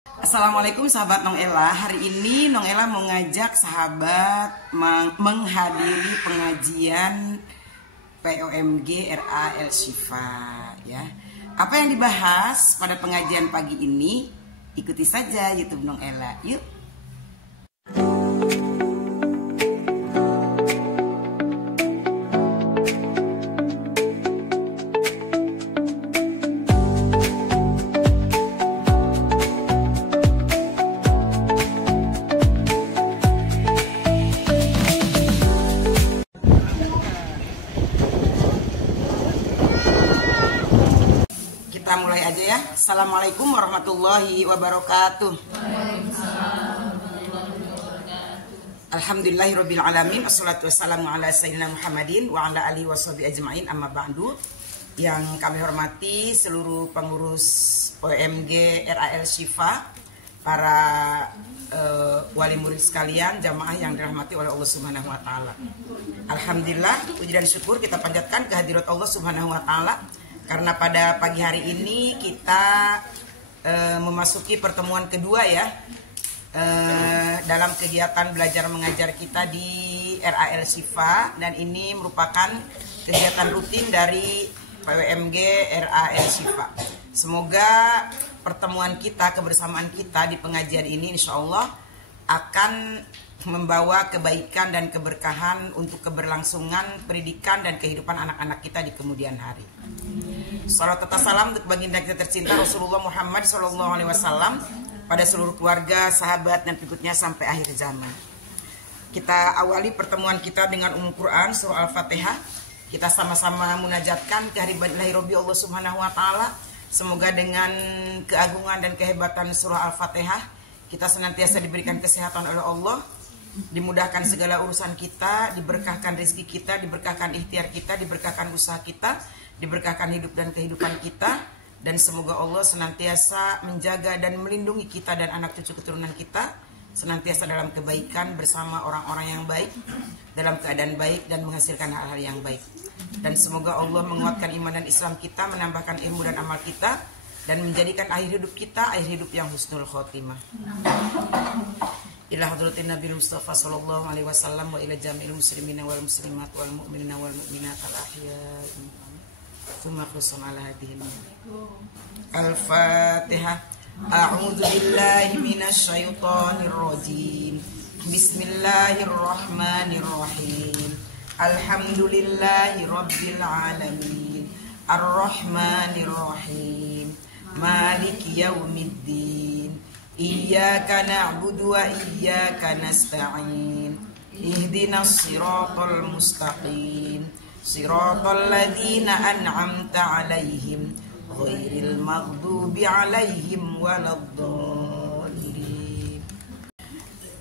Assalamualaikum sahabat Nong Ella. Hari ini Nong Ella mau ngajak sahabat menghadiri pengajian POMG RA El Shifa ya. Apa yang dibahas pada pengajian pagi ini? Ikuti saja YouTube Nong Ella. Yuk. Kita mulai aja ya. Assalamualaikum warahmatullahi wabarakatuh. Alhamdulillahirabbil alamin. Wassalatu wassalamu ala sayyidina Muhammadin wa ala alihi washabihi ajmain. Amma ba'du. Yang kami hormati seluruh pengurus POMG RA El Shifa, para wali murid sekalian, jamaah yang dirahmati oleh Allah Subhanahu wa taala. Alhamdulillah, puji dan syukur kita panjatkan kehadirat Allah Subhanahu wa taala. Karena pada pagi hari ini kita memasuki pertemuan kedua ya dalam kegiatan belajar mengajar kita di RA El Shifa, dan ini merupakan kegiatan rutin dari POMG RA El Shifa. Semoga pertemuan kita, kebersamaan kita di pengajian ini insya Allah akan membawa kebaikan dan keberkahan untuk keberlangsungan pendidikan dan kehidupan anak-anak kita di kemudian hari. Salawat serta salam untuk baginda kita tercinta Rasulullah Muhammad SAW pada seluruh keluarga, sahabat dan pengikutnya sampai akhir zaman. Kita awali pertemuan kita dengan Quran surah Al-Fatihah. Kita sama-sama munajatkan kehadiran ilahi Rabbi Allah Subhanahu wa taala. Semoga dengan keagungan dan kehebatan surah Al-Fatihah kita senantiasa diberikan kesehatan oleh Allah, dimudahkan segala urusan kita, diberkahkan rezeki kita, diberkahkan ikhtiar kita, diberkahkan usaha kita, diberkahkan hidup dan kehidupan kita, dan semoga Allah senantiasa menjaga dan melindungi kita dan anak cucu keturunan kita senantiasa dalam kebaikan bersama orang-orang yang baik, dalam keadaan baik dan menghasilkan hal-hal yang baik. Dan semoga Allah menguatkan iman dan Islam kita, menambahkan ilmu dan amal kita, dan menjadikan akhir hidup kita akhir hidup yang husnul khotimah. Ila hadratin Nabi Mustafa sallallahu alaihi wasallam wa ila jami'il muslimina wal muslimat wal mu'minina wal mu'minat al ahya'i thumma khusum ala hadihim. Al-Fatihah. A'udzu billahi minasy syaithanir rajim. Bismillahirrahmanirrahim. Alhamdulillahi rabbil alamin. Ar-Rahmanir Rahim. Maliki yaumiddin. Iyyaka na'budu wa iyyaka nasta'in. Ihdinas siratal mustaqim. Siratal ladzina an'amta 'alaihim ghairil maghdubi 'alaihim waladdallin.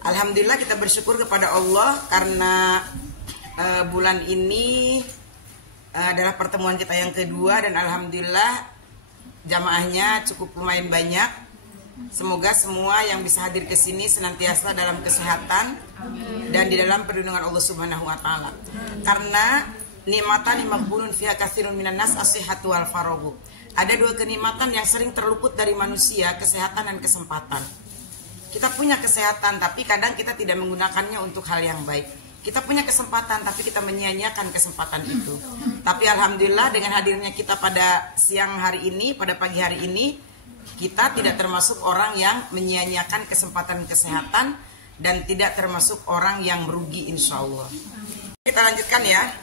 Alhamdulillah, kita bersyukur kepada Allah karena bulan ini adalah pertemuan kita yang kedua, dan alhamdulillah jamaahnya cukup lumayan banyak. Semoga semua yang bisa hadir ke sini senantiasa dalam kesehatan dan di dalam perlindungan Allah Subhanahu wa taala. Karena nikmatan maghbunun fiha katsirun minan nas as-sihhatu wal faraghu. Ada dua kenikmatan yang sering terluput dari manusia, kesehatan dan kesempatan. Kita punya kesehatan tapi kadang kita tidak menggunakannya untuk hal yang baik. Kita punya kesempatan tapi kita menyia-nyiakan kesempatan itu. Tapi alhamdulillah dengan hadirnya kita pada siang hari ini, pada pagi hari ini, kita tidak termasuk orang yang menyia-nyiakan kesempatan kesehatan dan tidak termasuk orang yang merugi insya Allah. Kita lanjutkan ya.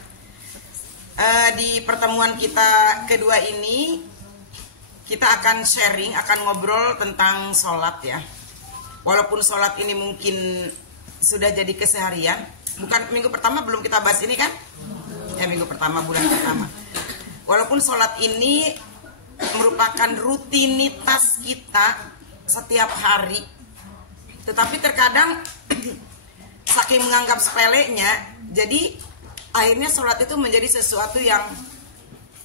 Di pertemuan kita kedua ini kita akan sharing, akan ngobrol tentang sholat ya. Walaupun sholat ini mungkin sudah jadi keseharian. Bukan minggu pertama belum kita bahas ini kan? Ya, minggu pertama, bulan pertama. Walaupun sholat ini merupakan rutinitas kita setiap hari, tetapi terkadang saking menganggap sepelenya, jadi akhirnya sholat itu menjadi sesuatu yang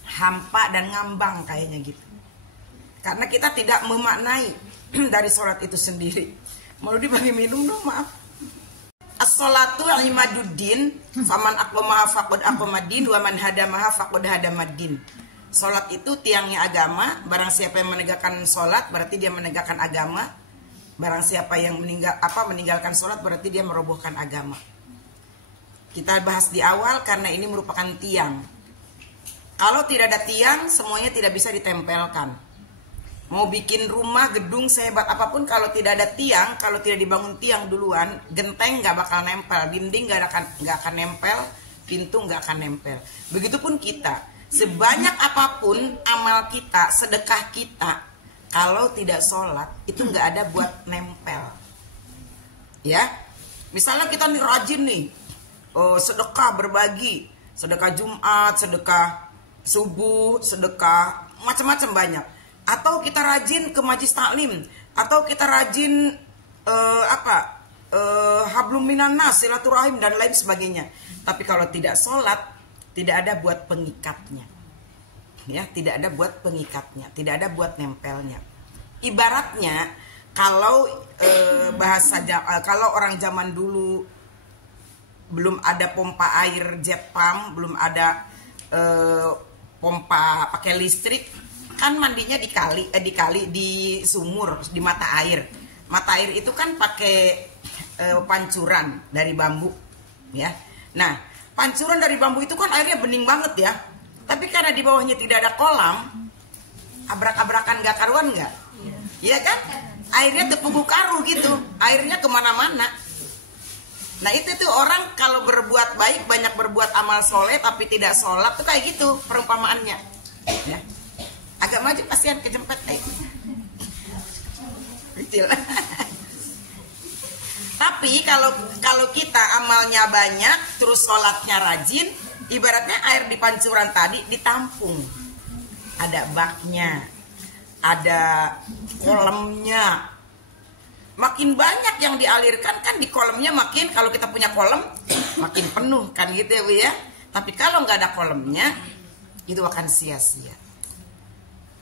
hampa dan ngambang kayaknya gitu. Karena kita tidak memaknai dari sholat itu sendiri. Mau dibagi minum dong, maaf. As-sholatu imaduddin, faman aqwamaha faqad aqwamaddin, wa man hadamaha faqad hadamaddin. Sholat itu tiangnya agama. Barang siapa yang menegakkan sholat berarti dia menegakkan agama. Barang siapa yang meninggalkan sholat berarti dia merobohkan agama. Kita bahas di awal karena ini merupakan tiang. Kalau tidak ada tiang, semuanya tidak bisa ditempelkan. Mau bikin rumah, gedung sehebat apapun, kalau tidak ada tiang, kalau tidak dibangun tiang duluan, genteng nggak bakal nempel, dinding nggak akan nempel, pintu nggak akan nempel. Begitupun kita, sebanyak apapun amal kita, sedekah kita, kalau tidak sholat, itu nggak ada buat nempel. Ya, misalnya kita nih rajin nih, sedekah berbagi, sedekah Jumat, sedekah subuh, sedekah macam-macam banyak. Atau kita rajin ke majlis taklim, atau kita rajin hablum minan nas, silaturahim dan lain sebagainya. Tapi kalau tidak sholat, tidak ada buat pengikatnya. Ya, tidak ada buat pengikatnya, tidak ada buat nempelnya. Ibaratnya kalau kalau orang zaman dulu belum ada pompa air jet pump, belum ada pompa pakai listrik, kan mandinya di sumur, di mata air. Mata air itu kan pakai pancuran dari bambu, ya. Nah, pancuran dari bambu itu kan airnya bening banget ya. Tapi karena di bawahnya tidak ada kolam, abrak-abrakan gak karuan nggak? Iya kan? Airnya tepugu karu gitu, airnya kemana-mana. Nah itu tuh orang kalau berbuat baik, banyak berbuat amal soleh tapi tidak sholat tuh kayak gitu perumpamaannya. Ya. Agak maju kasihan kejempet kecil. Tapi kalau kita amalnya banyak terus sholatnya rajin, ibaratnya air di pancuran tadi ditampung, ada baknya, ada kolamnya. Makin banyak yang dialirkan kan di kolamnya, makin kalau kita punya kolam makin penuh kan gitu ya Bu ya. Tapi kalau nggak ada kolamnya itu akan sia-sia.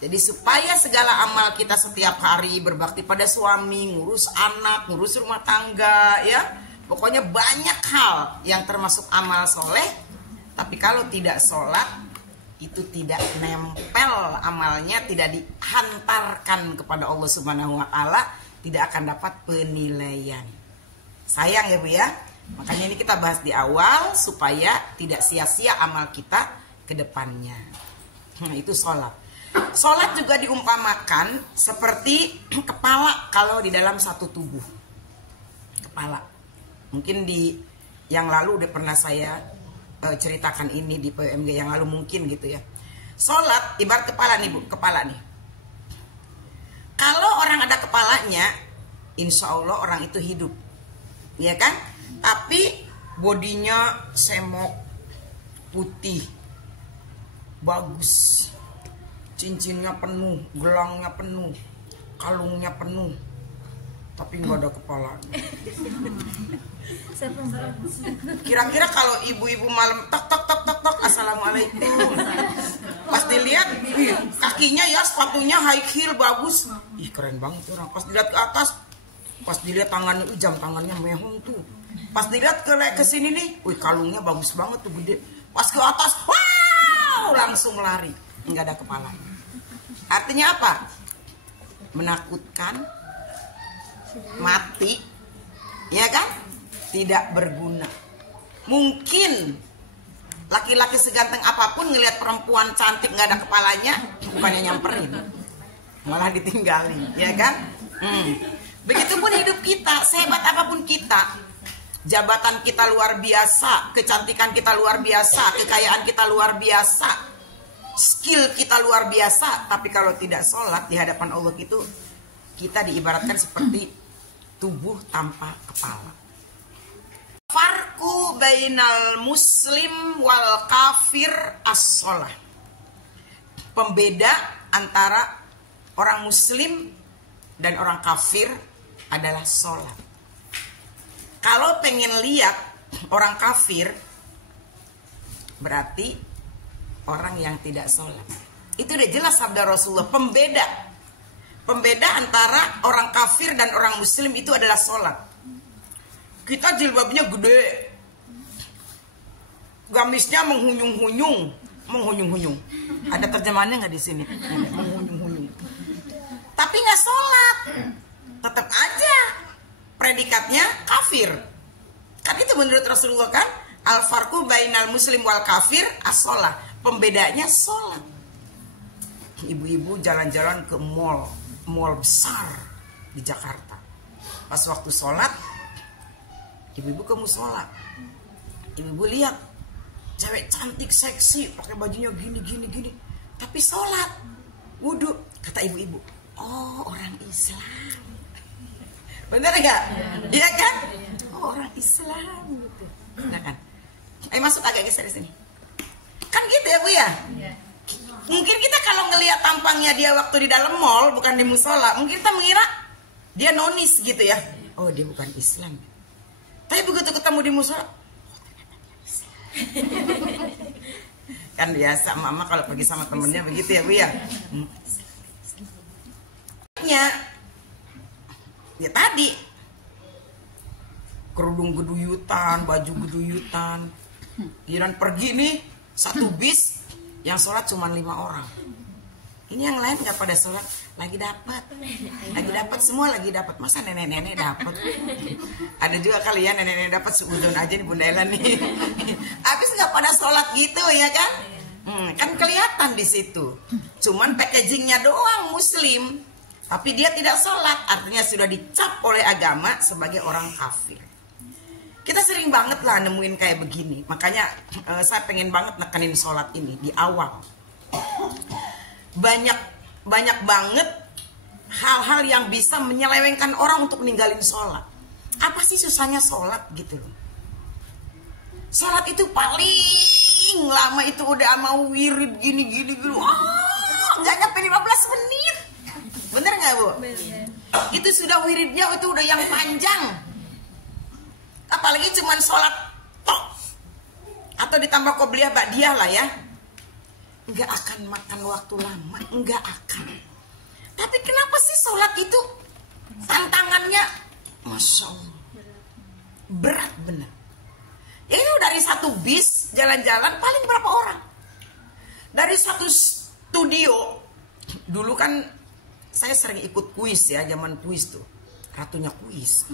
Jadi supaya segala amal kita setiap hari berbakti pada suami, ngurus anak, ngurus rumah tangga, ya pokoknya banyak hal yang termasuk amal soleh. Tapi kalau tidak sholat itu tidak nempel amalnya, tidak dihantarkan kepada Allah Subhanahu Wa Taala, tidak akan dapat penilaian. Sayang ya Bu ya. Makanya ini kita bahas di awal supaya tidak sia-sia amal kita ke depannya. Nah itu sholat. Sholat juga diumpamakan seperti kepala kalau di dalam satu tubuh. Kepala. Mungkin di yang lalu udah pernah saya ceritakan ini di PMG yang lalu mungkin gitu ya. Sholat ibarat kepala nih Bu, kepala nih. Kalau orang ada kepalanya, insya Allah orang itu hidup, ya kan? Tapi bodinya semok, putih, bagus, cincinnya penuh, gelangnya penuh, kalungnya penuh, tapi nggak ada kepalanya. Kira-kira kalau ibu-ibu malam tok tok tok tok tok assalamualaikum, pas dilihat kakinya ya sepatunya high heel bagus, ih keren banget orang. Pas dilihat ke atas, pas dilihat tangannya, jam tangannya mehong tuh. Pas dilihat ke sini nih, wih kalungnya bagus banget tuh gede. Pas ke atas, wow langsung lari, nggak ada kepalanya. Artinya apa? Menakutkan, mati, ya kan? Tidak berguna. Mungkin laki-laki seganteng apapun ngelihat perempuan cantik nggak ada kepalanya, bukannya nyamperin, malah ditinggalin, ya kan? Begitupun hidup kita, sehebat apapun kita, jabatan kita luar biasa, kecantikan kita luar biasa, kekayaan kita luar biasa, skill kita luar biasa, tapi kalau tidak sholat di hadapan Allah itu kita diibaratkan seperti tubuh tanpa kepala. Farku bainal muslim wal kafir as-sholah. Pembeda antara orang muslim dan orang kafir adalah sholat. Kalau pengen lihat orang kafir, berarti orang yang tidak sholat. Itu udah jelas sabda Rasulullah. Pembeda antara orang kafir dan orang muslim itu adalah sholat. Kita jilbabnya gede, gamisnya menghunyung-hunyung. Ada terjemahannya nggak di sini? Menghunyung-hunyung. Tapi nggak sholat, tetap aja predikatnya kafir. Kan itu menurut Rasulullah kan, al-farqu bainal muslim wal kafir as-shalah. Pembedanya sholat. Ibu-ibu jalan-jalan ke mall besar di Jakarta. Pas waktu sholat, ibu-ibu ke musola. Ibu-ibu lihat cewek cantik seksi pakai bajunya gini. Tapi sholat, wudhu. Kata ibu-ibu, oh orang Islam. Bener gak? Iya kan? Oh, orang Islam gitu. Nah kan? Ayo masuk agak geser di sini. Kan gitu ya Bu ya? Mungkin kita kalau ngelihat tampangnya dia waktu di dalam mall, bukan di musola, mungkin kita mengira dia nonis gitu ya. Oh dia bukan Islam. Tapi begitu ketemu di musola, kan biasa mama kalau pergi sama temennya begitu ya Bu ya. Ya tadi kerudung geduyutan, baju geduyutan. Giliran pergi nih satu bis yang sholat cuma 5 orang. Ini yang lain nggak pada sholat, lagi dapat semua lagi dapat. Masa nenek-nenek dapat? Ada juga kali ya nenek-nenek dapat seudon aja nih Bunda Ella nih. Habis nggak pada sholat gitu ya kan? Kan kelihatan di situ. Cuman packagingnya doang Muslim, tapi dia tidak sholat, artinya sudah dicap oleh agama sebagai orang kafir. Kita sering banget lah nemuin kayak begini. Makanya saya pengen banget nekenin sholat ini di awal. Banyak banget hal-hal yang bisa menyelewengkan orang untuk ninggalin sholat. Apa sih susahnya sholat gitu loh. Sholat itu paling lama itu udah mau wirid gini. Wah, nggak nyampe 15 menit. Bener nggak Bu? Bener. Itu sudah wiridnya itu udah yang panjang. Apalagi cuman sholat tok atau ditambah qobliyah ba'diyah lah ya, nggak akan makan waktu lama, nggak akan. Tapi kenapa sih sholat itu tantangannya, masya Allah, berat bener. Ya itu dari satu bis jalan-jalan paling berapa orang? Dari satu studio, dulu kan saya sering ikut kuis ya, zaman kuis tuh. Ratunya kuis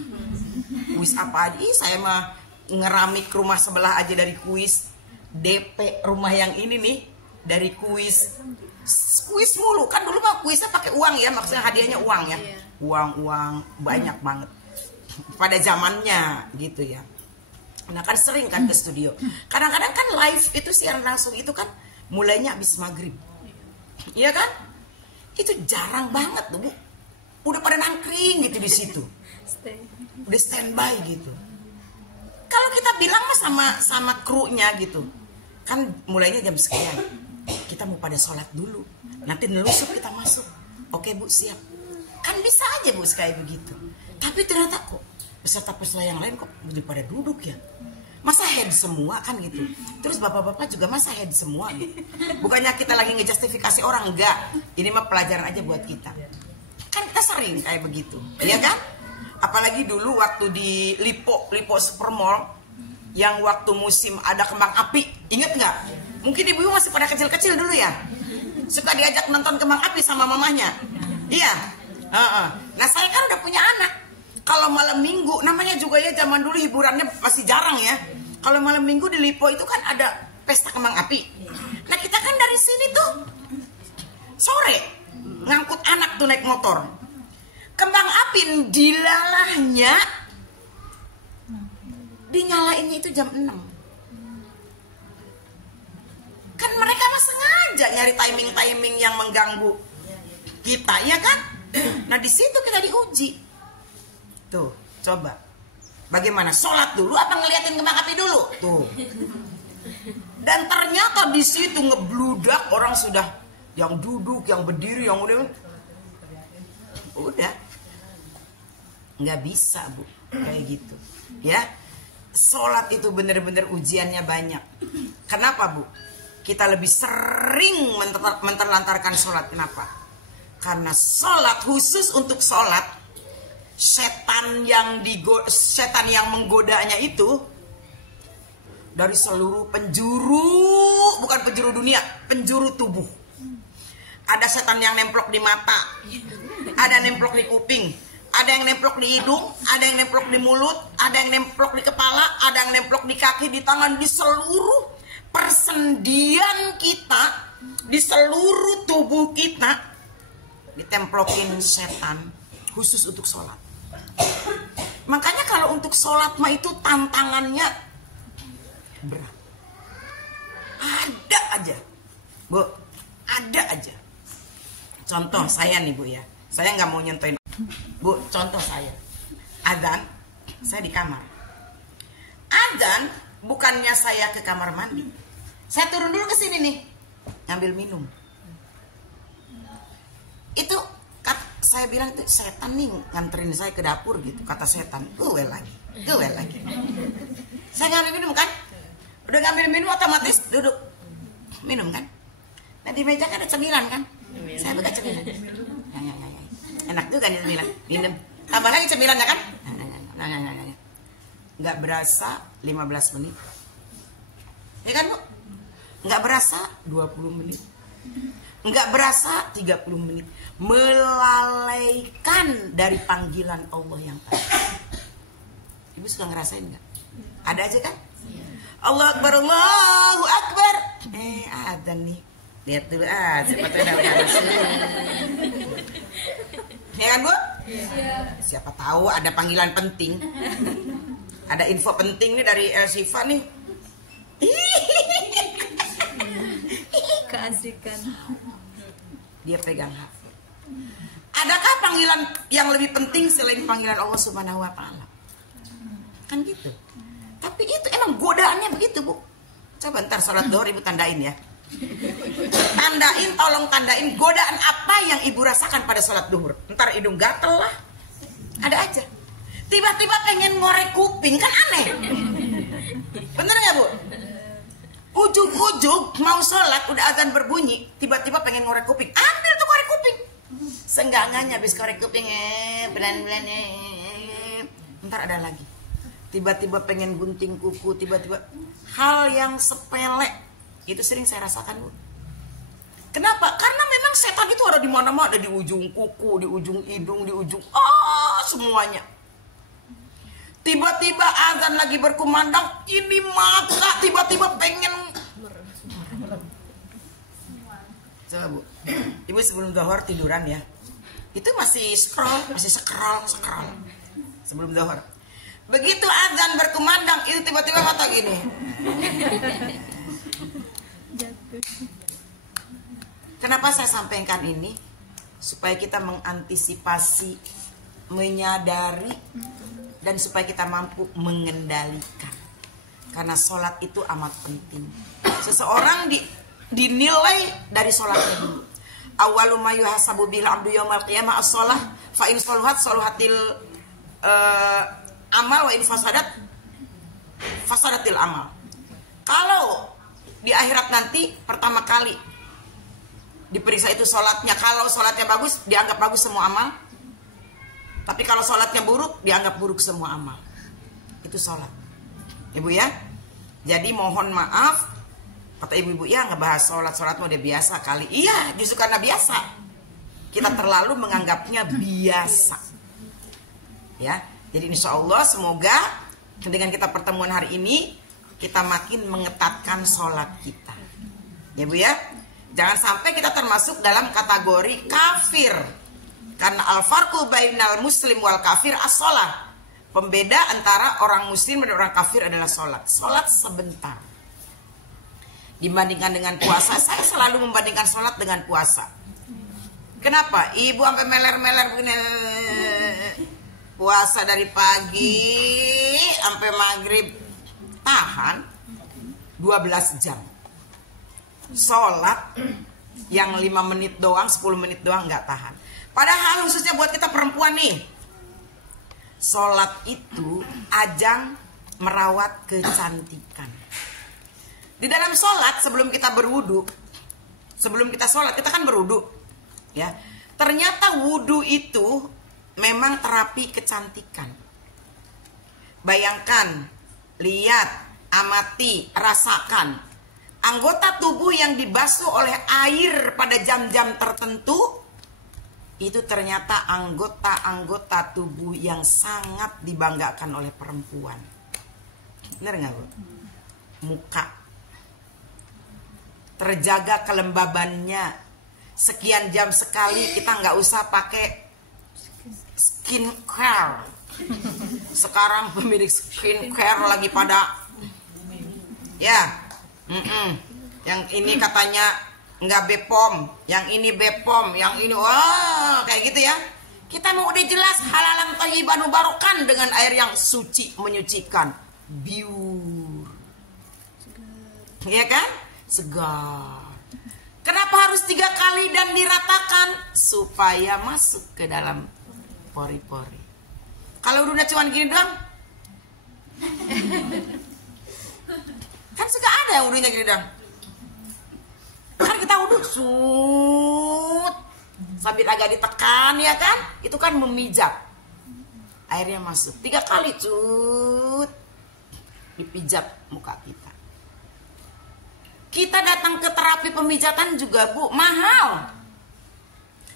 apa aja. Saya mah ngeramik rumah sebelah aja dari kuis. DP rumah yang ini nih dari kuis mulu. Kan dulu mah kuisnya pakai uang ya, maksudnya hadiahnya uang ya. Uang banyak banget pada zamannya gitu ya. Nah kan sering kan ke studio. Kadang-kadang kan live itu siaran langsung itu kan mulainya habis maghrib. Iya kan? Itu jarang banget tuh Bu. Udah pada nangkring gitu di situ, udah standby gitu. Kalau kita bilang mah sama krunya gitu, kan mulainya jam sekian, kita mau pada sholat dulu, nanti nelusup kita masuk. Oke Bu siap, kan bisa aja Bu kayak begitu. Tapi ternyata kok peserta-peserta yang lain kok udah pada duduk ya, masa head semua kan gitu. Terus bapak-bapak juga masa head semua gitu. Bukannya kita lagi ngejustifikasi orang, enggak. Ini mah pelajaran aja buat kita. Kan kita sering kayak begitu, ya kan? Apalagi dulu waktu di Lipo Supermall, yang waktu musim ada kembang api, inget nggak? Mungkin ibu masih pada kecil-kecil dulu ya, suka diajak nonton kembang api sama mamanya, iya. Nah saya kan udah punya anak. Kalau malam minggu, namanya juga ya zaman dulu hiburannya masih jarang ya. Kalau malam minggu di Lipo itu kan ada pesta kembang api. Nah kita kan dari sini tuh sore ngangkut anak tuh naik motor. Kembang api dilalahnya, dinyalainnya itu jam 6. Kan mereka mah sengaja nyari timing yang mengganggu kita, ya kan? Nah di situ kita diuji. Tuh, coba. Bagaimana? Sholat dulu apa ngeliatin kembang api dulu? Tuh. Dan ternyata di situ ngebludak orang sudah. Yang duduk, yang berdiri, yang udah nggak bisa Bu kayak gitu ya. Sholat itu bener-bener ujiannya banyak. Kenapa Bu? Kita lebih sering menterlantarkan sholat. Kenapa? Karena sholat, khusus untuk sholat, setan yang menggodanya itu dari seluruh penjuru, bukan penjuru dunia, penjuru tubuh. Ada setan yang nemplok di mata, ada nemplok di kuping, ada yang nemplok di hidung, ada yang nemplok di mulut, ada yang nemplok di kepala, ada yang nemplok di kaki, di tangan, di seluruh persendian kita, di seluruh tubuh kita ditemplokin setan khusus untuk sholat. Makanya kalau untuk sholat mah itu tantangannya berat. Ada aja, Bu, ada aja. Contoh saya nih, Bu, ya. Saya nggak mau nyentuhin, Bu. Contoh saya, adzan, saya di kamar. Adzan, bukannya saya ke kamar mandi, saya turun dulu ke sini nih, ngambil minum. Itu saya bilang tuh setan nih nganterin saya ke dapur gitu. Kata setan, gue lagi. Saya ngambil minum kan, udah ngambil minum otomatis duduk minum kan. Nah di meja kan ada cemilan kan, saya buka cemilan. Ya. Enak juga nih cemilan, minum. Tambah lagi cemilannya kan. Nggak berasa 15 menit, ya kan, Bu? Nggak berasa 20 menit, nggak berasa 30 menit, melalaikan dari panggilan Allah yang tadi. Ibu suka ngerasain nggak? Ada aja kan? Allah Akbar, Allahu Akbar. Ada nih, lihat dulu siapa tahu udah masuk. Ya kan, Bu? Siapa tahu ada panggilan penting, ada info penting nih dari Siva nih. Keasikan. Dia pegang HP. Adakah panggilan yang lebih penting selain panggilan Allah Subhanahu wa taala? Kan gitu. Tapi itu emang godaannya begitu, Bu. Coba ntar sholat zuhur Ibu tandain ya. Tandain, tolong tandain godaan apa yang Ibu rasakan pada sholat zuhur. Ntar hidung gatel lah, ada aja. Tiba-tiba pengen ngorek kuping, kan aneh. Bener nggak, Bu? Ujug-ujug mau sholat, udah azan berbunyi, tiba-tiba pengen ngorek kuping. Ambil tuh ngorek kuping. Senggangannya habis ngorek kuping, belan-belan, ntar ada lagi. Tiba-tiba pengen gunting kuku, tiba-tiba hal yang sepele itu sering saya rasakan, Bu. Kenapa? Karena memang setan itu ada di mana-mana, ada di ujung kuku, di ujung hidung, di ujung semuanya. Tiba-tiba azan lagi berkumandang, ini mata tiba-tiba pengen. Coba, Bu, Ibu sebelum zuhur tiduran ya, itu masih scroll sebelum zuhur. Begitu azan berkumandang, itu tiba-tiba mata gini. Kenapa saya sampaikan ini? Supaya kita mengantisipasi, menyadari, dan supaya kita mampu mengendalikan. Karena sholat itu amat penting. Seseorang dinilai dari sholatnya dulu. Awwalu ma yuhasabu bil abdu yaumal qiyamah as-shalah, fa in shaluhatil amal, wa in fasadatil amal. Kalau di akhirat nanti pertama kali diperiksa itu sholatnya. Kalau sholatnya bagus, dianggap bagus semua amal. Tapi kalau sholatnya buruk, dianggap buruk semua amal. Itu sholat, Ibu ya. Jadi mohon maaf, kata ibu-ibu, ya ngebahas sholat mau udah biasa kali. Iya, justru karena biasa kita terlalu menganggapnya biasa. Ya, jadi insya Allah semoga dengan kita pertemuan hari ini kita makin mengetatkan sholat kita, ya Bu ya. Jangan sampai kita termasuk dalam kategori kafir. Karena al-farqu bainal muslim wal kafir as-shalah. Pembeda antara orang muslim dan orang kafir adalah sholat. Sholat sebentar. Dibandingkan dengan puasa, saya selalu membandingkan sholat dengan puasa. Kenapa? Ibu sampai meler-meler begini. Puasa dari pagi sampai maghrib tahan 12 jam. Sholat yang 5 menit doang, 10 menit doang nggak tahan. Padahal khususnya buat kita perempuan nih, sholat itu ajang merawat kecantikan. Di dalam sholat sebelum kita berwudu, sebelum kita sholat kita kan berwudu, ya. Ternyata wudu itu memang terapi kecantikan. Bayangkan, lihat, amati, rasakan anggota tubuh yang dibasuh oleh air pada jam-jam tertentu itu ternyata anggota-anggota tubuh yang sangat dibanggakan oleh perempuan. Bener nggak Bu? Muka terjaga kelembabannya, sekian jam sekali kita nggak usah pakai skincare. Sekarang pemilik skincare lagi pada ya, yang ini katanya nggak Bepom, yang ini Bepom, yang ini wah kayak gitu ya. Kita mau udah jelas halalan thayyiban mubarokan dengan air yang suci menyucikan, biur, ya kan, segar. Kenapa harus 3 kali dan diratakan? Supaya masuk ke dalam pori-pori. Kalau udah cuman gini doang, kan suka ada yang udunya gini doang. Kan kita uduh sambil agak ditekan ya kan, itu kan memijat, airnya masuk 3 kali dipijat muka kita. Kita datang ke terapi pemijatan juga Bu, mahal,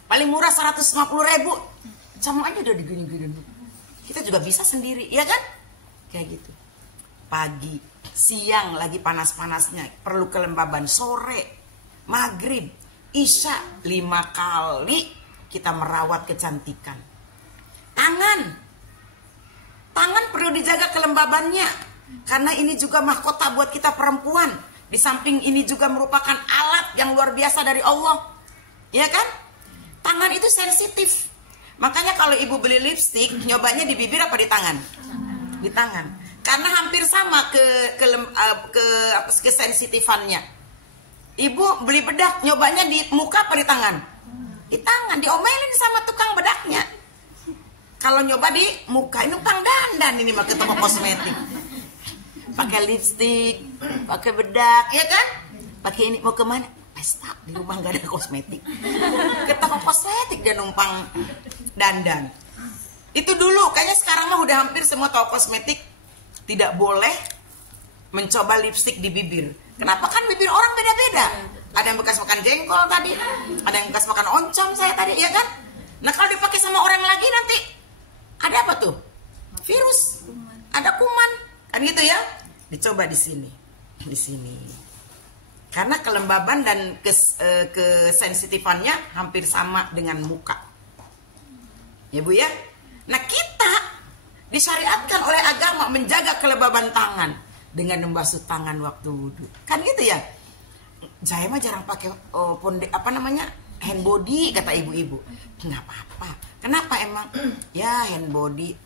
paling murah 150.000, sama aja udah digini-gini. Kita juga bisa sendiri ya kan, kayak gitu. Pagi, siang lagi panas-panasnya perlu kelembaban, sore, maghrib, isya, 5 kali kita merawat kecantikan. Tangan perlu dijaga kelembabannya, karena ini juga mahkota buat kita perempuan. Di samping ini juga merupakan alat yang luar biasa dari Allah, ya kan? Tangan itu sensitif, makanya kalau ibu beli lipstik, nyobanya di bibir apa di tangan? Di tangan, karena hampir sama kesensitifannya. Ibu beli bedak, nyobanya di muka apa di tangan? Di tangan, diomelin sama tukang bedaknya. Kalau nyoba di muka, ini numpang dandan ini mah ke toko kosmetik. Pakai lipstik, pakai bedak, ya kan? Pakai ini mau kemana? Pesta, di rumah nggak ada kosmetik. Ke toko kosmetik dia numpang dandan. Itu dulu, kayaknya sekarang mah udah hampir semua toko kosmetik tidak boleh mencoba lipstik di bibir. Kenapa? Kan bibir orang beda-beda. Ada yang bekas makan jengkol tadi, ada yang bekas makan oncom saya tadi, ya kan? Nah kalau dipakai sama orang lagi nanti ada apa tuh? Virus, ada kuman, kan gitu ya? Dicoba di sini. Karena kelembaban dan kesensitifannya hampir sama dengan muka. Ya Bu ya? Nah kita disyariatkan oleh agama menjaga kelembaban tangan dengan membasuh tangan waktu wudhu, kan gitu ya. Saya mah jarang pakai hand body, kata ibu-ibu. Nggak apa-apa. Kenapa emang? Ya hand body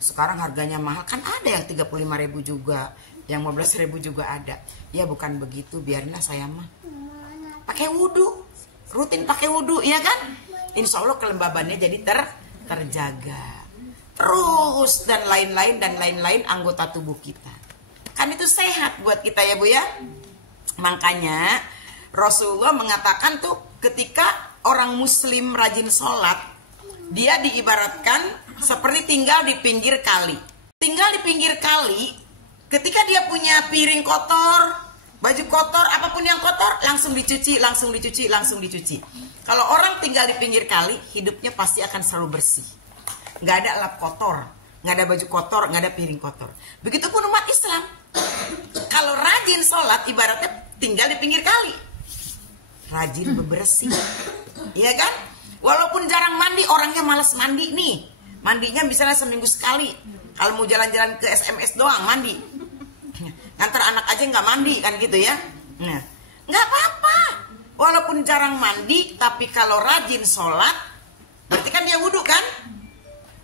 sekarang harganya mahal, kan ada yang 35.000 juga, yang 15.000 juga ada. Ya bukan begitu, biarlah saya mah pakai wudhu, rutin pakai wudhu, ya kan? Insya Allah kelembabannya jadi terjaga. Terus dan lain-lain anggota tubuh kita. Kan itu sehat buat kita ya Bu ya. Makanya Rasulullah mengatakan tuh ketika orang muslim rajin sholat, dia diibaratkan seperti tinggal di pinggir kali. Tinggal di pinggir kali, ketika dia punya piring kotor, baju kotor, apapun yang kotor, langsung dicuci. Kalau orang tinggal di pinggir kali, hidupnya pasti akan selalu bersih. Nggak ada lap kotor, nggak ada baju kotor, nggak ada piring kotor. Begitupun umat Islam, kalau rajin sholat ibaratnya tinggal di pinggir kali, rajin bebersih, ya kan? Walaupun jarang mandi, orangnya malas mandi nih, mandinya misalnya seminggu sekali. Kalau mau jalan-jalan ke SMS doang mandi, ngantar anak aja nggak mandi kan gitu ya. Nah, nggak apa-apa, walaupun jarang mandi, tapi kalau rajin sholat, berarti kan dia wudhu kan?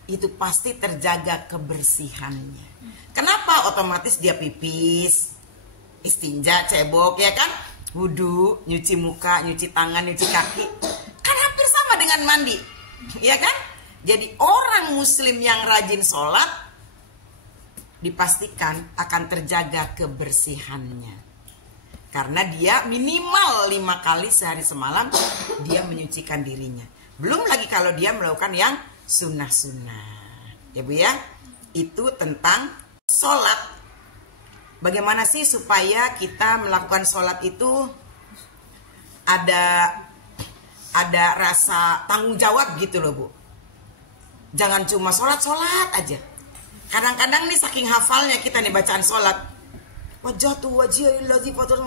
Itu pasti terjaga kebersihannya. Kenapa? Otomatis dia pipis, istinja, cebok, ya kan? Wudhu, nyuci muka, nyuci tangan, nyuci kaki. Kan hampir sama dengan mandi, ya kan? Jadi orang muslim yang rajin sholat dipastikan akan terjaga kebersihannya. Karena dia minimal 5 kali sehari semalam dia menyucikan dirinya. Belum lagi kalau dia melakukan yang sunnah-sunnah, ya Bu ya. Itu tentang sholat. Bagaimana sih supaya kita melakukan sholat itu ada ada rasa tanggung jawab gitu loh Bu. Jangan cuma sholat aja. Kadang-kadang nih saking hafalnya kita nih bacaan sholat, wajhatu wajhiya lillazi fatar,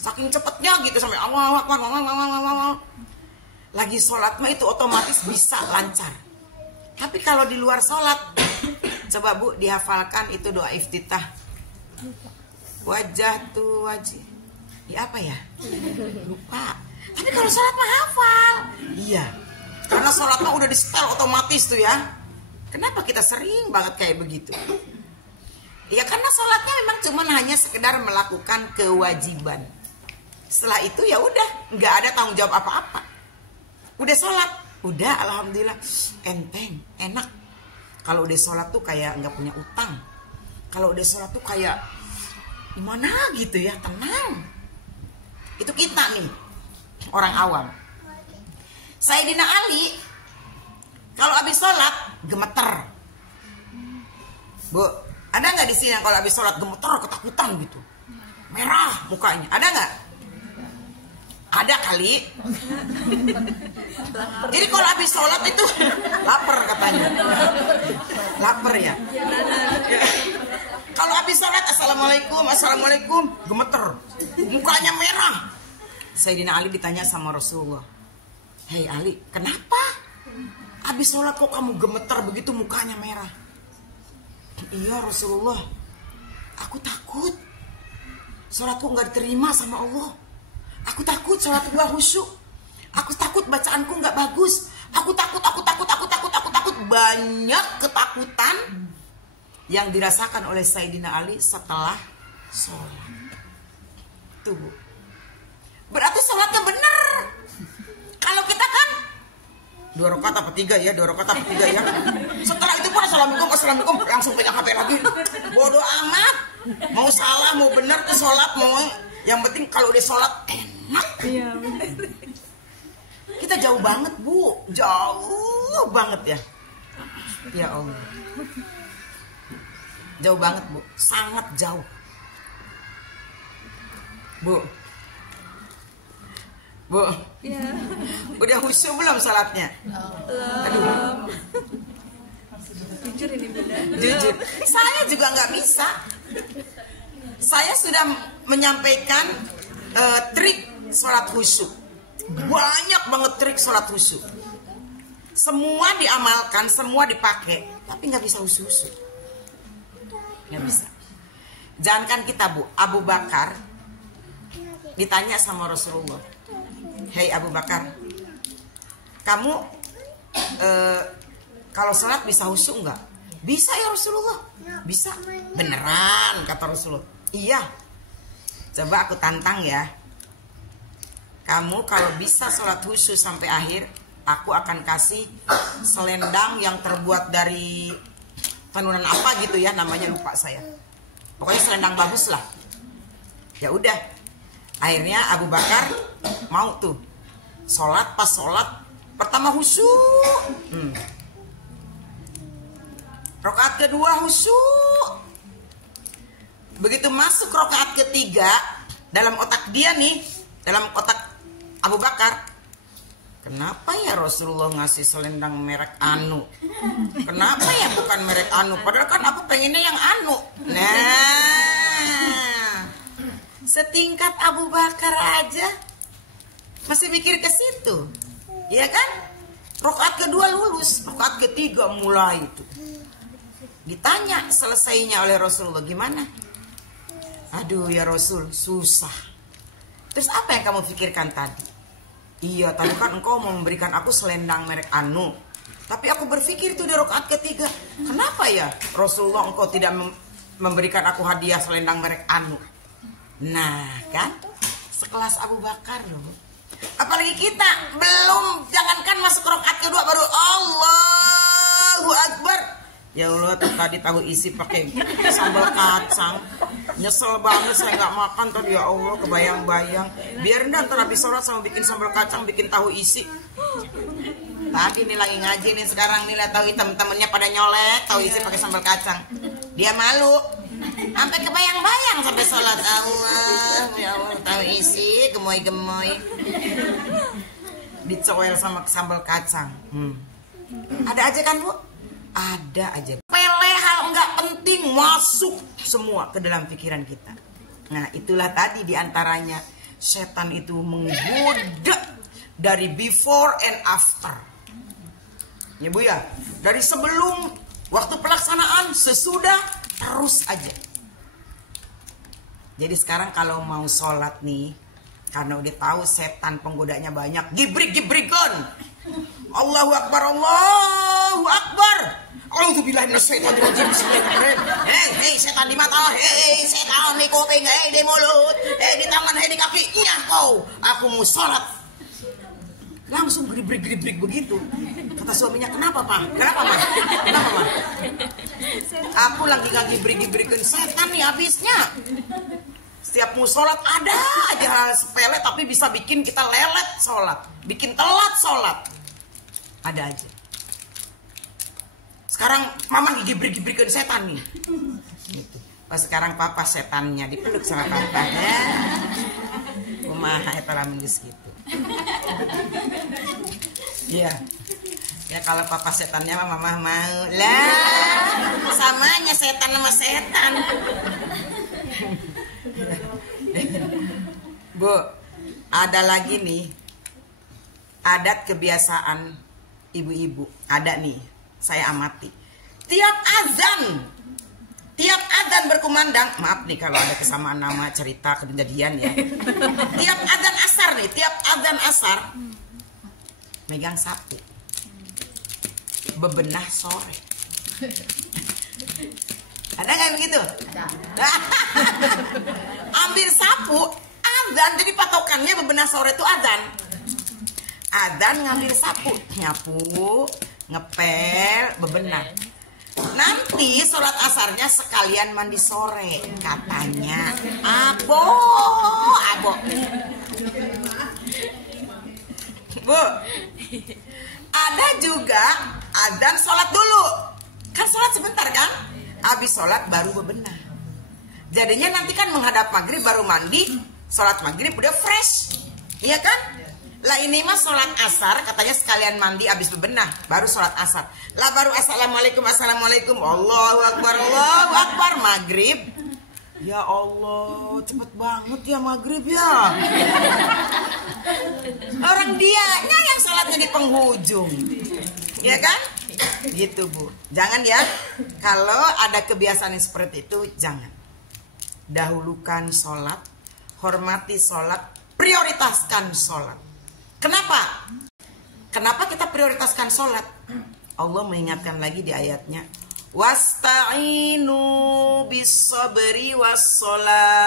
saking cepetnya gitu sampai Allahu Akbar. Lagi sholat mah itu otomatis bisa lancar. Tapi kalau di luar sholat, coba Bu dihafalkan itu doa iftitah. Wajhatu wajhi, ya apa ya? Lupa. Tapi kalau sholat mah hafal. Iya. Karena sholat mah udah di setel otomatis tuh ya. Kenapa kita sering banget kayak begitu? Ya karena sholatnya memang cuma hanya sekedar melakukan kewajiban. Setelah itu ya udah, nggak ada tanggung jawab apa-apa. Udah sholat, udah alhamdulillah enteng, enak. Kalau udah sholat tuh kayak nggak punya utang. Kalau udah sholat tuh kayak gimana gitu ya, tenang. Itu kita nih, orang awam. Sayyidina Ali kalau habis sholat gemeter. Bu, ada nggak di sini yang kalau habis sholat gemeter ketakutan gitu, merah mukanya? Ada nggak? Ada kali. Jadi kalau habis sholat itu lapar katanya. Lapar ya. Kalau habis sholat assalamualaikum, gemeter, mukanya merah. Sayyidina Ali ditanya sama Rasulullah, hei Ali, kenapa habis sholat kok kamu gemeter begitu mukanya merah? Iya Rasulullah, aku takut sholatku nggak diterima sama Allah. Aku takut sholatku nggak khusyuk. Aku takut bacaanku nggak bagus. Aku takut. Banyak ketakutan yang dirasakan oleh Sayyidina Ali setelah sholat. Tuh Bu, berarti sholatnya benar. Kalau kita kan 2 rakaat apa 3 ya, 2 rakaat apa 3 ya. Setelah itu pun assalamualaikum langsung pegang HP lagi. Bodoh amat. Mau salah mau benar tuh sholat, mau yang penting kalau udah sholat enak. Iya benar. Kita jauh banget Bu, jauh banget ya. Ya Allah. Jauh banget Bu, sangat jauh. Bu, ya. Udah khusyuk belum sholatnya? Aduh. Jujur ini Bunda. Jujur, saya juga nggak bisa. Saya sudah menyampaikan trik sholat khusyuk. Banyak banget trik sholat khusyuk. Semua diamalkan, semua dipakai, tapi nggak bisa khusyuk. Nggak bisa. Jangankan kita Bu, Abu Bakar ditanya sama Rasulullah, hei Abu Bakar, kamu kalau sholat bisa khusyuk nggak? Bisa ya Rasulullah. Bisa. Beneran kata Rasulullah. Iya. Coba aku tantang ya. Kamu kalau bisa sholat khusyuk sampai akhir, aku akan kasih selendang yang terbuat dari tenunan apa gitu ya, namanya lupa saya. Pokoknya selendang bagus lah. Ya udah. Akhirnya Abu Bakar mau tuh sholat. Pas sholat pertama khusyuk, rakaat kedua khusyuk. Begitu masuk rakaat ketiga, dalam otak dia nih, dalam otak Abu Bakar, kenapa ya Rasulullah ngasih selendang merek Anu? Kenapa ya bukan merek Anu? Padahal kan aku pengennya yang Anu. Nah, setingkat Abu Bakar aja masih mikir ke situ, ya kan? Rakaat kedua lulus, rakaat ketiga mulai itu. Ditanya selesainya oleh Rasulullah, gimana? Aduh ya Rasul, susah. Terus apa yang kamu pikirkan tadi? Iya, tadi kan engkau mau memberikan aku selendang merek Anu. Tapi aku berpikir itu di rakaat ketiga, kenapa ya Rasulullah engkau tidak memberikan aku hadiah selendang merek Anu? Nah kan, sekelas Abu Bakar loh. Apalagi kita belum, jangankan masuk rakaat kedua baru Allahu Akbar. Ya Allah, tadi tahu isi pakai sambal kacang. Nyesel banget saya nggak makan tadi ya Allah, kebayang-bayang. Biar ntar habis sholat sama bikin sambal kacang, bikin tahu isi. Tadi nih lagi ngaji nih, sekarang nih lihat tahu temen-temennya pada nyolek tahu isi pakai sambal kacang. Dia malu. Sampai kebayang-bayang sampai sholat. Allah, ya Allah, tahu isi gemoy-gemoy. Dicowel sama sambal kacang. Ada aja kan, Bu? Ada aja. Pele hal nggak penting masuk semua ke dalam pikiran kita. Nah, itulah tadi diantaranya setan itu menggoda dari before and after. Ya Bu ya, dari sebelum, waktu pelaksanaan, sesudah, terus aja. Jadi sekarang kalau mau sholat nih, karena udah tahu setan penggodanya banyak, gibrik-gibrikon. Allahu Akbar, Allahu Akbar. A'udzubillahi minasyaitonirrajim. Hei setan di mata, hei setan di kuping, hei di mulut, hei di tangan, hei di kaki. Iya kau, aku mau sholat. Langsung geribrik-geribrik begitu. Kata suaminya, kenapa Pak? Kenapa Mas? Kenapa Mas? Aku lagi ngagibrik-gibrikin setan nih habisnya. Setiap mau sholat ada aja hal sepele tapi bisa bikin kita lelet sholat, bikin telat sholat. Ada aja. Sekarang mama gibrik-gibrikin setan nih. Gitu. Oh, sekarang papa setannya dipeluk sama papa. Ya. Kumaha eta lamun geus gitu. Iya. Ya kalau papa setannya mah mama mau. Lah, samanya setan sama setan. Bu, ada lagi nih adat kebiasaan ibu-ibu. Ada nih, saya amati. Tiap azan berkumandang, maaf nih kalau ada kesamaan nama cerita kejadian ya. Tiap azan asar nih, tiap azan asar megang sapu, bebenah sore. Ada nggak begitu? Ambil sapu, azan, jadi patokannya bebenah sore itu azan. Azan ngambil sapu, nyapu, ngepel, bebenah. Nanti sholat asarnya sekalian mandi sore, katanya. Abo. Bu, ada juga azan sholat dulu. Kan sholat sebentar kan? Habis sholat baru bebenah. Jadinya nanti kan menghadap maghrib baru mandi, sholat maghrib udah fresh, iya kan? Lah ini mah sholat asar katanya sekalian mandi habis bebenah baru sholat asar. Lah baru assalamualaikum Allahu Akbar maghrib. Ya Allah, cepet banget ya maghrib ya. Orang dianya yang sholatnya di penghujung, ya kan? Gitu Bu. Jangan ya, kalau ada kebiasaan yang seperti itu jangan. Dahulukan sholat, hormati sholat, prioritaskan sholat. Kenapa? Kenapa kita prioritaskan sholat? Allah mengingatkan lagi di ayatnya, wasta'inu bis-sabri was-shalah.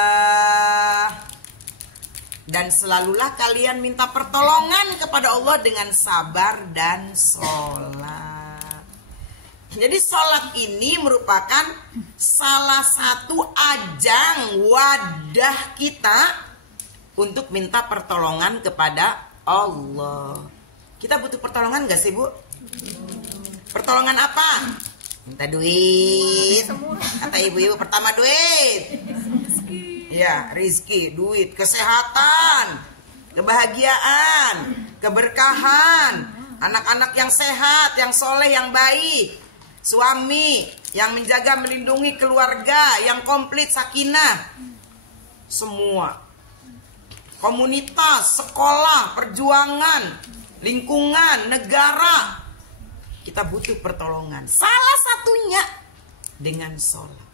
Dan selalulah kalian minta pertolongan kepada Allah dengan sabar dan sholat. Jadi sholat ini merupakan salah satu ajang wadah kita untuk minta pertolongan kepada Allah. Kita butuh pertolongan gak sih Bu? Pertolongan apa? Minta duit. Kata ibu-ibu pertama duit. Ya, rizki, duit, kesehatan, kebahagiaan, keberkahan, anak-anak yang sehat, yang soleh, yang baik, suami yang menjaga melindungi keluarga, yang komplit sakinah, semua. Komunitas, sekolah, perjuangan, lingkungan, negara. Kita butuh pertolongan. Salah satunya dengan sholat.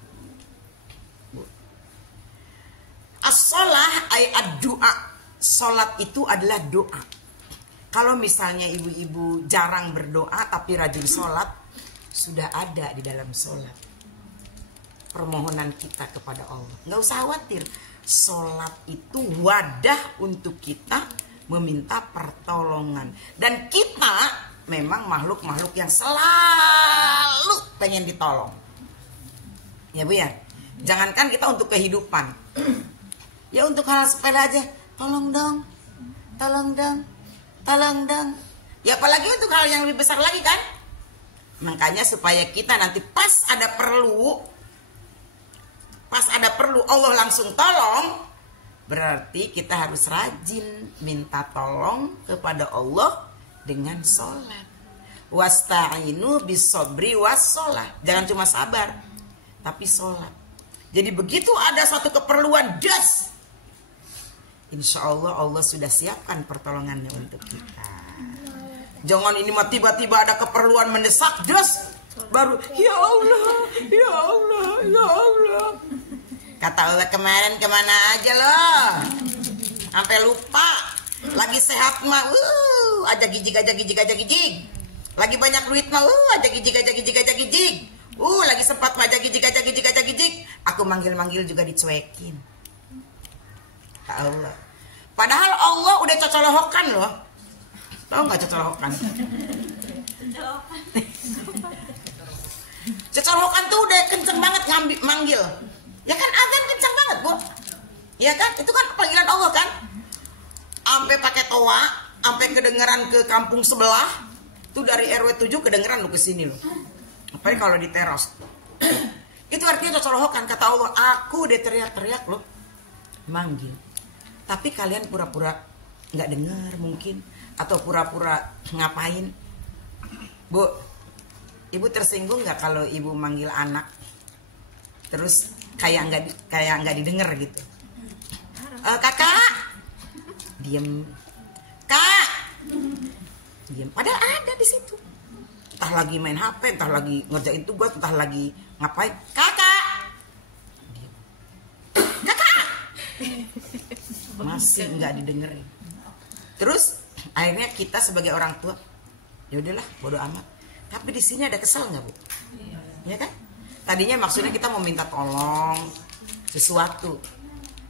As-sholah ay ad-du'a. Sholat itu adalah doa. Kalau misalnya ibu-ibu jarang berdoa tapi rajin sholat, sudah ada di dalam sholat permohonan kita kepada Allah. Nggak usah khawatir. Sholat itu wadah untuk kita meminta pertolongan. Dan kita memang makhluk-makhluk yang selalu pengen ditolong. Ya Bu ya. Jangankan kita untuk kehidupan. Ya untuk hal sepele aja. Tolong dong. Tolong dong. Tolong dong. Ya apalagi untuk hal yang lebih besar lagi kan. Makanya supaya kita nanti pas ada perlu pas ada perlu Allah langsung tolong, berarti kita harus rajin minta tolong kepada Allah dengan sholat. Wasta'inu bisobri wassalah. Jangan cuma sabar, tapi sholat. Jadi begitu ada suatu keperluan, das, insya Allah Allah sudah siapkan pertolongannya untuk kita. Jangan ini mah tiba-tiba ada keperluan mendesak, das, baru ya Allah, ya Allah, ya Allah. Kata Allah kemarin kemana aja loh, sampai lupa. Lagi sehat mah, aja gijig. Lagi banyak duit mah, aja gijig. Lagi sempat mah aja gijig. Aku manggil juga dicuekin. Kata Allah. Padahal Allah udah cocolohokan loh. Tahu nggak cocolohokan? Cocolohokan tuh udah kenceng banget manggil. Ya kan azan kenceng banget, Bu. Ya kan? Itu kan panggilan Allah kan? Sampai pakai toa, sampai kedengeran ke kampung sebelah. Tuh dari RW 7 kedengeran lu ke sini loh. Apalagi kalau di teras. Itu artinya cocolohokan, kata Allah, aku udah teriak-teriak loh. Manggil. Tapi kalian pura-pura nggak dengar mungkin, atau pura-pura ngapain. Bu, ibu tersinggung nggak kalau ibu manggil anak terus kayak nggak didengar gitu? Kakak, diem. Kak, diem. Padahal ada di situ. Entah lagi main HP, entah lagi ngerjain tugas, entah lagi ngapain. Kakak, diem. Kakak, masih nggak didengerin. Terus akhirnya kita sebagai orang tua, ya udahlah, bodo amat. Tapi di sini ada kesel nggak, Bu? Ya kan? Tadinya maksudnya kita mau minta tolong sesuatu,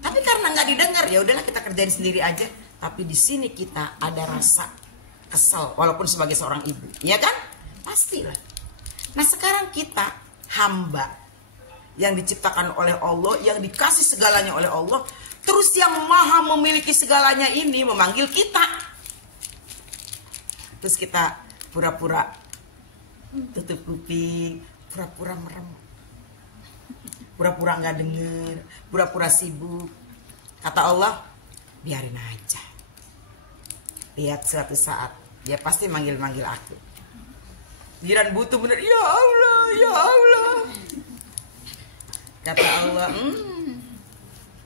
tapi karena nggak didengar, ya udahlah kita kerjain sendiri aja. Tapi di sini kita ada rasa kesel, walaupun sebagai seorang ibu, ya kan? Pastilah. Nah sekarang kita hamba yang diciptakan oleh Allah, yang dikasih segalanya oleh Allah, terus yang maha memiliki segalanya ini memanggil kita. Terus kita pura-pura tutup kuping, pura-pura merem, pura-pura nggak denger, pura-pura sibuk. Kata Allah, biarin aja. Lihat suatu saat dia pasti manggil-manggil aku. Giliran butuh bener, ya Allah, ya Allah. Kata Allah,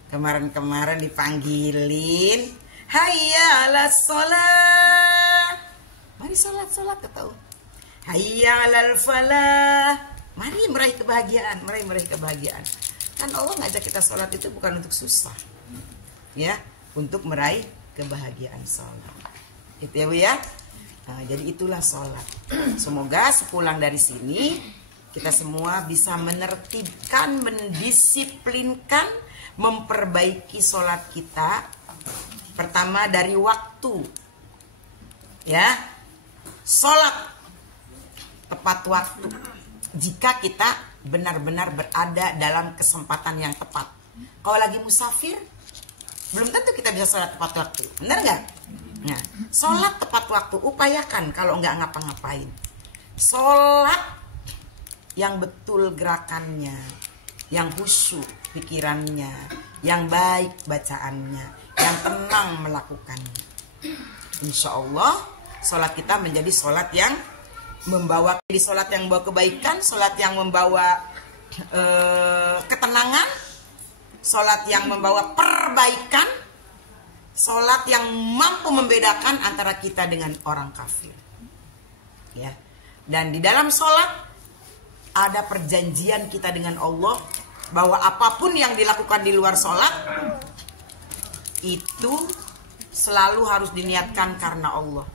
kemarin-kemarin dipanggilin, hayya ala sholat. Mari sholat, kata Allah. Hayya alal falah. Mari meraih kebahagiaan, meraih kebahagiaan. Kan Allah ngajak kita sholat itu bukan untuk susah, ya, untuk meraih kebahagiaan sholat. Itu ya, Bu ya. Nah, jadi itulah sholat. Semoga sepulang dari sini kita semua bisa menertibkan, mendisiplinkan, memperbaiki sholat kita. Pertama dari waktu, ya, sholat tepat waktu. Jika kita benar-benar berada dalam kesempatan yang tepat. Kalau lagi musafir, belum tentu kita bisa sholat tepat waktu. Benar nggak? Nah, sholat tepat waktu, upayakan kalau nggak ngapa-ngapain. Sholat yang betul gerakannya, yang khusyuk pikirannya, yang baik bacaannya, yang tenang melakukannya. Insya Allah, sholat kita menjadi sholat yang membawa kebaikan, sholat yang membawa ketenangan, sholat yang membawa perbaikan, sholat yang mampu membedakan antara kita dengan orang kafir. Ya. Dan di dalam sholat ada perjanjian kita dengan Allah bahwa apapun yang dilakukan di luar sholat itu selalu harus diniatkan karena Allah.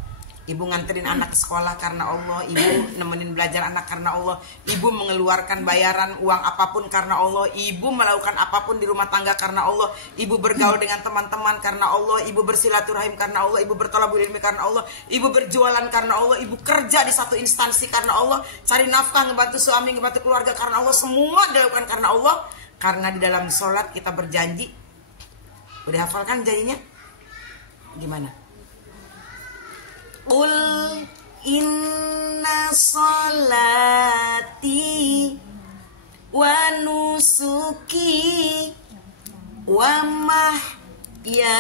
Ibu nganterin anak ke sekolah karena Allah, ibu nemenin belajar anak karena Allah, ibu mengeluarkan bayaran uang apapun karena Allah, ibu melakukan apapun di rumah tangga karena Allah, ibu bergaul dengan teman-teman karena Allah, ibu bersilaturahim karena Allah, ibu bertolabul ilmi karena Allah, ibu berjualan karena Allah, ibu kerja di satu instansi karena Allah, cari nafkah, ngebantu suami, ngebantu keluarga karena Allah, semua dilakukan karena Allah. Karena di dalam sholat kita berjanji. Udah hafalkan janjinya? Gimana? Qul inna sholati wa nusuki nusuki wa mahyaya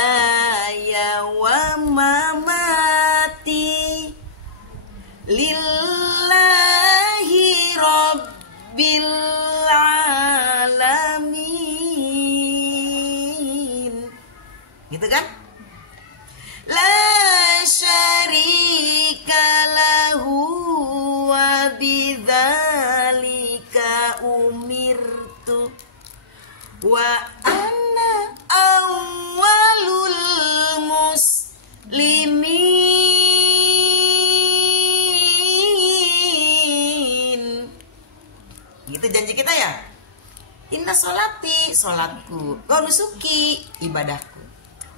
wa mamati lillahi rabbil alamin. Gitu kan? La syarika lahu wa bidzalika umirtu wa ana awwalul muslimin. Gitu janji kita ya. Inna sholati, sholatku, wa nusuki, ibadahku,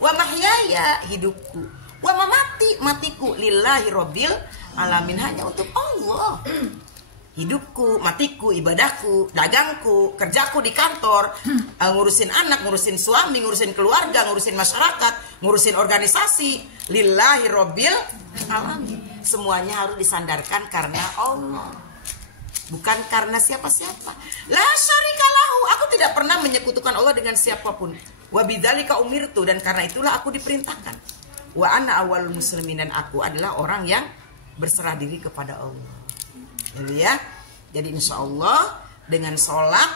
wa mahyaya, hidupku, wa mamati, matiku, lillahi rabbil alamin, hanya untuk Allah. Hidupku, matiku, ibadahku, dagangku, kerjaku di kantor, ngurusin anak, ngurusin suami, ngurusin keluarga, ngurusin masyarakat, ngurusin organisasi, lillahi rabbil alamin. Semuanya harus disandarkan karena Allah, bukan karena siapa-siapa. La syarikalahu, aku tidak pernah menyekutukan Allah dengan siapapun. Wa bidzalika umirtu, dan karena itulah aku diperintahkan. Wa ana awwalul muslimin, dan aku adalah orang yang berserah diri kepada Allah. Jadi ya, jadi insya Allah dengan sholat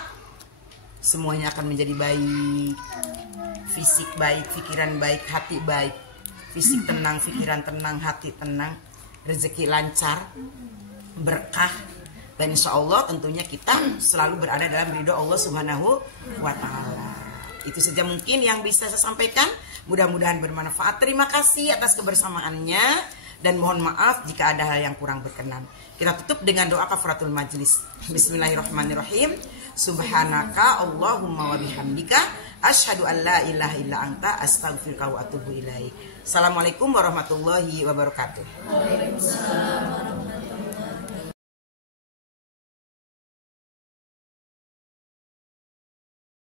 semuanya akan menjadi baik. Fisik baik, pikiran baik, hati baik. Fisik tenang, pikiran tenang, hati tenang, rezeki lancar, berkah. Dan insya Allah tentunya kita selalu berada dalam ridho Allah Subhanahu wa Ta'ala. Itu saja mungkin yang bisa saya sampaikan. Mudah-mudahan bermanfaat. Terima kasih atas kebersamaannya. Dan mohon maaf jika ada hal yang kurang berkenan. Kita tutup dengan doa kafaratul majlis. Bismillahirrahmanirrahim. Subhanaka Allahumma wa bihamdika asyhadu an la ilaha illa anta astaghfiruka wa atubu ilaik. Assalamualaikum warahmatullahi wabarakatuh. Waalaikumsalam.